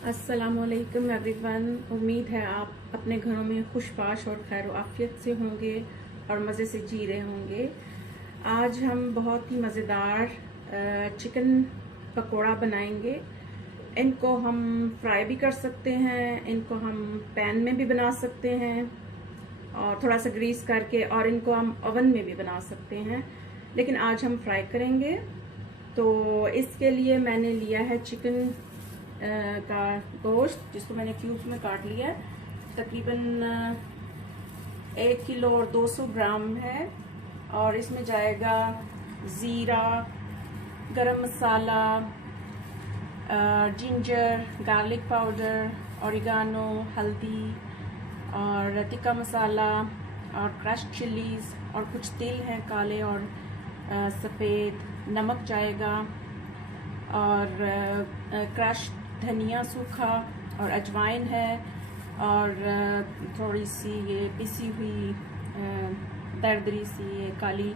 अस्सलामुअलैकुम एवरीवन। उम्मीद है आप अपने घरों में खुशबाश और खैर आफियत से होंगे और मज़े से जी रहे होंगे। आज हम बहुत ही मज़ेदार चिकन पकोड़ा बनाएंगे। इनको हम फ्राई भी कर सकते हैं, इनको हम पैन में भी बना सकते हैं और थोड़ा सा ग्रीस करके, और इनको हम ओवन में भी बना सकते हैं, लेकिन आज हम फ्राई करेंगे। तो इसके लिए मैंने लिया है चिकन का गोश्त, जिसको मैंने क्यूब्स में काट लिया है। तकरीबन 1 किलो और 200 ग्राम है। और इसमें जाएगा ज़ीरा, गरम मसाला, जिंजर, गार्लिक पाउडर, ओरिगानो, हल्दी और टिक्का मसाला और क्रश्ड चिलीज़, और कुछ तिल हैं काले और सफ़ेद, नमक जाएगा और क्रश धनिया सूखा और अजवाइन है, और थोड़ी सी ये पिसी हुई दरदरी सी ये काली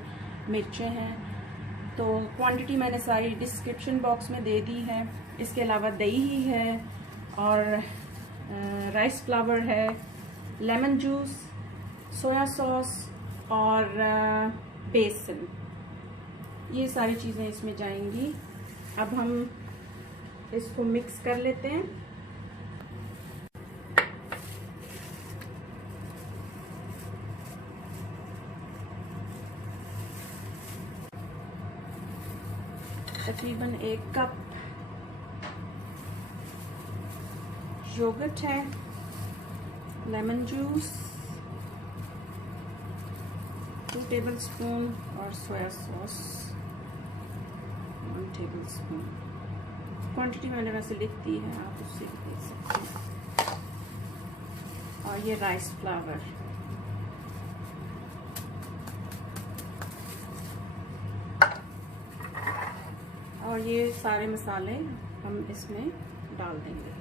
मिर्चें हैं। तो क्वांटिटी मैंने सारी डिस्क्रिप्शन बॉक्स में दे दी है। इसके अलावा दही है और राइस फ्लावर है, लेमन जूस, सोया सॉस और बेसन, ये सारी चीज़ें इसमें जाएंगी। अब हम इसको मिक्स कर लेते हैं। तकरीबन 1 कप योगर्ट है, लेमन जूस 2 टेबलस्पून और सोया सॉस 1 टेबलस्पून। क्वांटिटी मैंने वैसे लिख दी है, आप उससे भी देख सकते हैं। और ये राइस फ्लावर, और ये सारे मसाले हम इसमें डाल देंगे।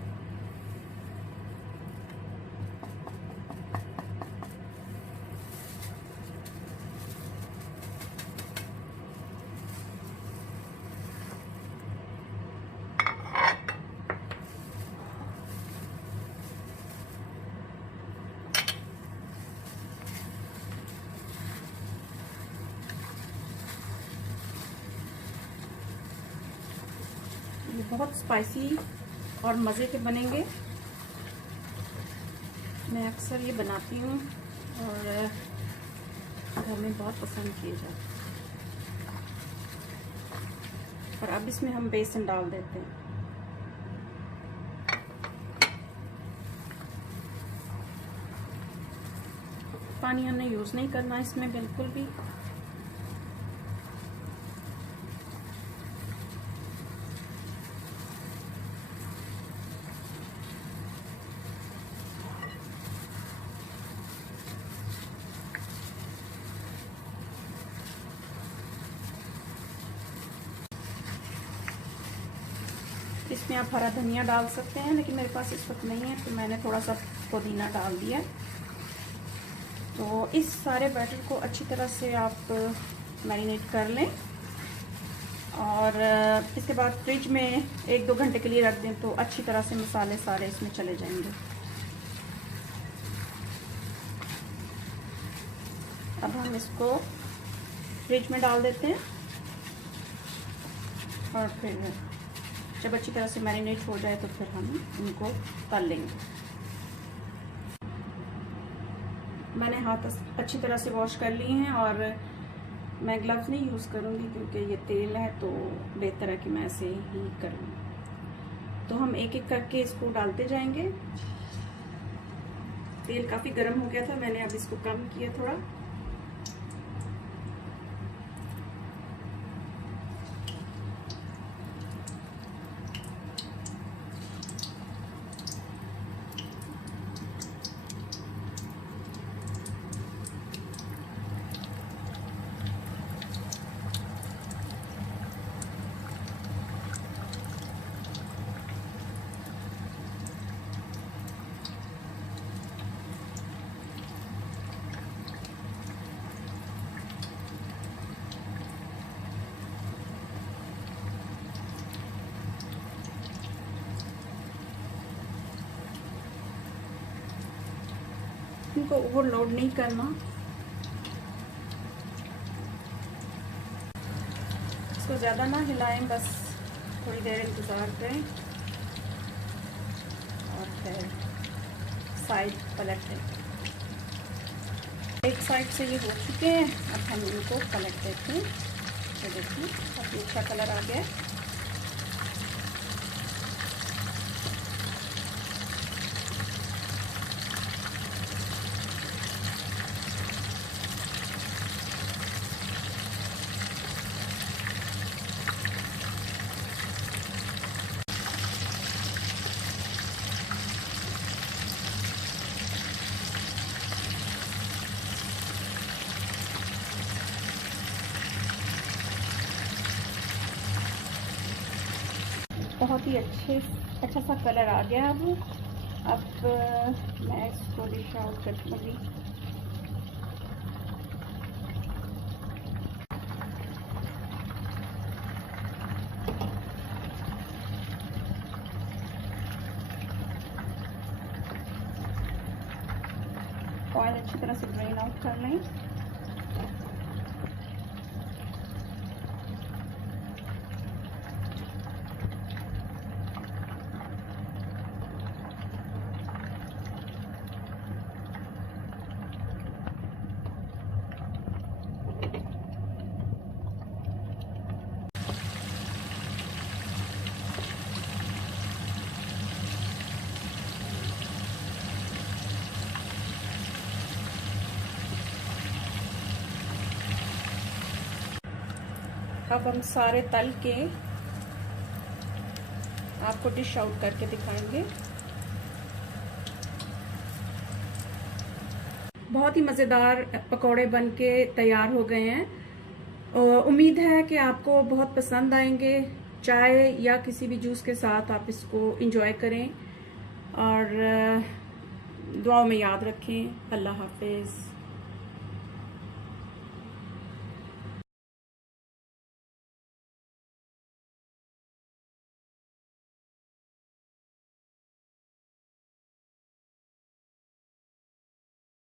ये बहुत स्पाइसी और मज़े के बनेंगे। मैं अक्सर ये बनाती हूँ और घर में बहुत पसंद किए जाते हैं। और अब इसमें हम बेसन डाल देते हैं। पानी हमने यूज़ नहीं करना इसमें बिल्कुल भी। इसमें आप हरा धनिया डाल सकते हैं, लेकिन मेरे पास इस वक्त नहीं है, तो मैंने थोड़ा सा पुदीना डाल दिया। तो इस सारे बैटर को अच्छी तरह से आप मैरिनेट कर लें और इसके बाद फ्रिज में 1-2 घंटे के लिए रख दें, तो अच्छी तरह से मसाले सारे इसमें चले जाएंगे। अब हम इसको फ्रिज में डाल देते हैं और फिर जब अच्छी तरह से मैरिनेट हो जाए तो फिर हम इनको तल लेंगे। मैंने हाथ अच्छी तरह से वॉश कर लिए हैं और मैं ग्लव्स नहीं यूज़ करूँगी क्योंकि ये तेल है, तो बेहतर है कि मैं ऐसे ही करूँ। तो हम एक एक करके इसको डालते जाएंगे। तेल काफ़ी गर्म हो गया था, मैंने अब इसको कम किया थोड़ा। इनको ओवरलोड नहीं करना। इसको ज़्यादा ना हिलाएं, बस थोड़ी देर इंतज़ार करें और फिर साइड पलट दें। एक साइड से ये हो चुके हैं, अब हम इनको पलट देते हैं। तो देखिए काफ़ी अच्छा कलर आ गया है। बहुत ही अच्छा सा कलर आ गया। अब मैं इसको डिश आउट कर लूँगी। ऑयल अच्छी तरह से ड्रेन आउट कर लें। अब हम सारे तल के आपको डिश आउट करके दिखाएंगे। बहुत ही मज़ेदार पकौड़े बनके तैयार हो गए हैं। उम्मीद है कि आपको बहुत पसंद आएंगे। चाय या किसी भी जूस के साथ आप इसको एंजॉय करें और दुआओं में याद रखें। अल्लाह हाफिज़।